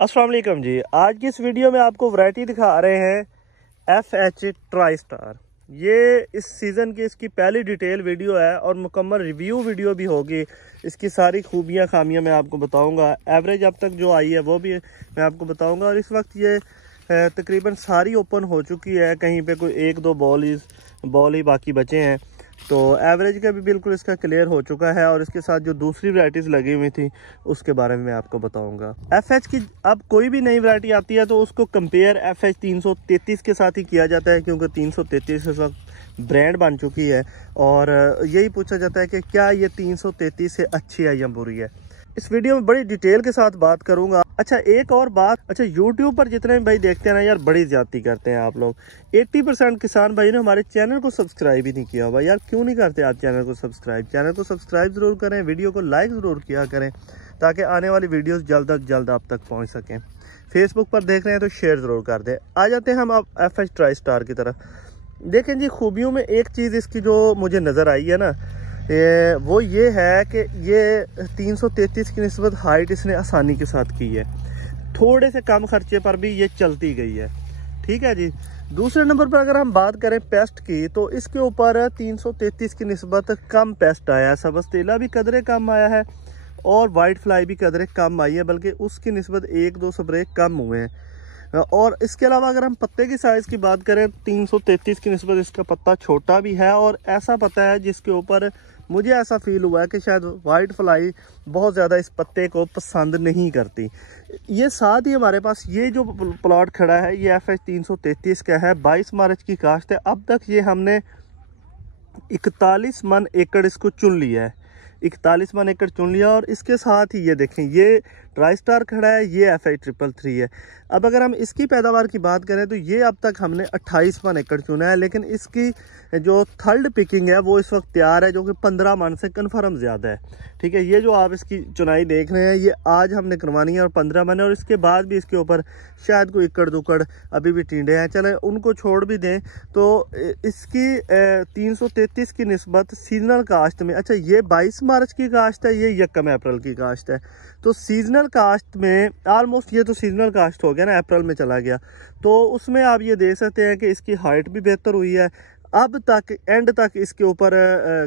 अस्सलाम वालेकुम जी। आज की इस वीडियो में आपको वैरायटी दिखा रहे हैं FH ट्राई स्टार। ये इस सीज़न की इसकी पहली डिटेल वीडियो है और मुकम्मल रिव्यू वीडियो भी होगी। इसकी सारी खूबियाँ खामियाँ मैं आपको बताऊंगा। एवरेज अब तक जो आई है वो भी मैं आपको बताऊंगा। और इस वक्त ये तकरीबन सारी ओपन हो चुकी है, कहीं पे कोई एक दो बॉल ही बाकी बचे हैं। तो एवरेज का भी बिल्कुल इसका क्लियर हो चुका है और इसके साथ जो दूसरी वैरायटीज़ लगी हुई थी उसके बारे में मैं आपको बताऊंगा। FH की अब कोई भी नई वैरायटी आती है तो उसको कंपेयर FH 333 के साथ ही किया जाता है, क्योंकि 333 इस वक्त ब्रांड बन चुकी है और यही पूछा जाता है कि क्या ये 333 से अच्छी है या बुरी है। इस वीडियो में बड़ी डिटेल के साथ बात करूंगा। अच्छा, एक और बात, अच्छा YouTube पर जितने भाई देखते हैं ना यार, बड़ी ज्यादती करते हैं आप लोग। 80% किसान भाई ने हमारे चैनल को सब्सक्राइब ही नहीं किया हुआ। यार क्यों नहीं करते आप चैनल को सब्सक्राइब? चैनल को सब्सक्राइब जरूर करें, वीडियो को लाइक जरूर किया करें ताकि आने वाली वीडियोस जल्द अज जल्द आप तक पहुंच सकें। फेसबुक पर देख रहे हैं तो शेयर जरूर कर दें। आ जाते हैं हम अब FH ट्राई स्टार की तरफ। देखें जी, खूबियों में एक चीज़ इसकी जो मुझे नज़र आई है ना, वो ये है कि ये 333 की निस्बत हाइट इसने आसानी के साथ की है। थोड़े से कम खर्चे पर भी ये चलती गई है। ठीक है जी। दूसरे नंबर पर अगर हम बात करें पेस्ट की, तो इसके ऊपर 333 की निस्बत कम पेस्ट आया है। सब्ज़ तेला भी कदरे कम आया है और वाइट फ्लाई भी कदरे कम आई है, बल्कि उसकी निस्बत एक दो स्प्रे कम हुए हैं। और इसके अलावा अगर हम पत्ते की साइज़ की बात करें, 333 की निस्बत इसका पत्ता छोटा भी है और ऐसा पत्ता है जिसके ऊपर मुझे ऐसा फील हुआ है कि शायद वाइट फ्लाई बहुत ज़्यादा इस पत्ते को पसंद नहीं करती। ये साथ ही हमारे पास ये जो प्लॉट खड़ा है ये FH 333 का है। 22 मार्च की काश्त है। अब तक ये हमने 41 मन एकड़ इसको चुन लिया है। 41 मन एकड़ चुन लिया। और इसके साथ ही ये देखें, ये ट्राई स्टार खड़ा है, ये FH 333 है। अब अगर हम इसकी पैदावार की बात करें तो ये अब तक हमने 28 मन एकड़ चुना है, लेकिन इसकी जो थर्ड पिकिंग है वो इस वक्त तैयार है, जो कि 15 मन से कन्फर्म ज़्यादा है। ठीक है, ये जो आप इसकी चुनाई देख रहे हैं ये आज हमने करवानी है और 15 मन है। और इसके बाद भी इसके ऊपर शायद कोई एकड़ दुकड़ अभी भी टिंडे हैं, चले उनको छोड़ भी दें तो इसकी 333 की निस्बत सीजनल काश्त में, अच्छा ये 22 मार्च की काश्त है, ये 1 अप्रैल की काश्त है। तो सीजनल काश्त में ऑलमोस्ट ये तो सीजनल काश्त हो गया ना, अप्रैल में चला गया, तो उसमें आप ये देख सकते हैं कि इसकी हाइट भी बेहतर हुई है। अब तक एंड तक इसके ऊपर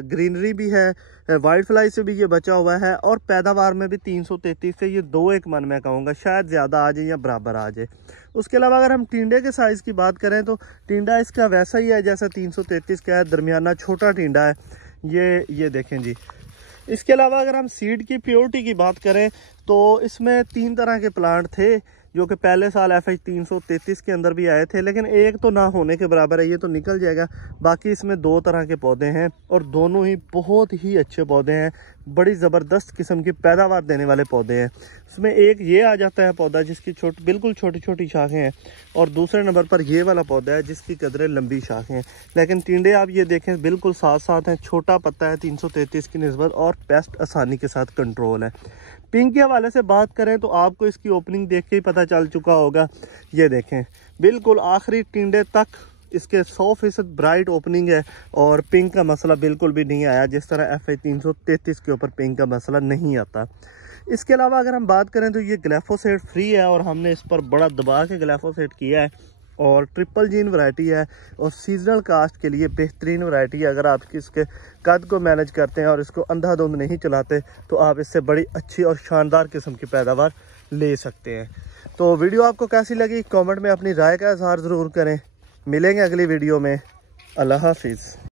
ग्रीनरी भी है, वाइट फ्लाई से भी ये बचा हुआ है और पैदावार में भी 333 से ये 2-1 मन मैं कहूँगा, शायद ज़्यादा आ जाए या बराबर आ जाए। उसके अलावा अगर हम टिंडे के साइज़ की बात करें तो टिंडा इसका वैसा ही है जैसा 333 का है, दरमियाना छोटा टिंडा है ये देखें जी। इसके अलावा अगर हम सीड की प्योरिटी की बात करें तो इसमें 3 तरह के प्लांट थे जो कि पहले साल FH 333 के अंदर भी आए थे, लेकिन एक तो ना होने के बराबर है, ये तो निकल जाएगा। बाकी इसमें 2 तरह के पौधे हैं और दोनों ही बहुत ही अच्छे पौधे हैं, बड़ी ज़बरदस्त किस्म की पैदावार देने वाले पौधे हैं। उसमें एक ये आ जाता है पौधा जिसकी बिल्कुल छोटी छोटी शाखें हैं, और दूसरे नंबर पर ये वाला पौधा है जिसकी कदरें लंबी शाखें हैं। लेकिन टिंडे आप ये देखें बिल्कुल साथ साथ हैं, छोटा पत्ता है 333 की निस्बत और पेस्ट आसानी के साथ कंट्रोल है। पिंक के हवाले से बात करें तो आपको इसकी ओपनिंग देख के ही पता चल चुका होगा। ये देखें बिल्कुल आखिरी टिंडे तक इसके 100% ब्राइट ओपनिंग है और पिंक का मसला बिल्कुल भी नहीं आया, जिस तरह FH 333 के ऊपर पिंक का मसला नहीं आता। इसके अलावा अगर हम बात करें तो ये ग्लाइफोसेट फ्री है और हमने इस पर बड़ा दबा के ग्लाइफोसेट किया है और ट्रिपल जीन वैरायटी है और सीजनल कास्ट के लिए बेहतरीन वैरायटी है। अगर आप इसके कद को मैनेज करते हैं और इसको अंधाधुंध नहीं चलाते तो आप इससे बड़ी अच्छी और शानदार किस्म की पैदावार ले सकते हैं। तो वीडियो आपको कैसी लगी कमेंट में अपनी राय का इजहार ज़रूर करें। मिलेंगे अगली वीडियो में। अल्लाह हाफिज़।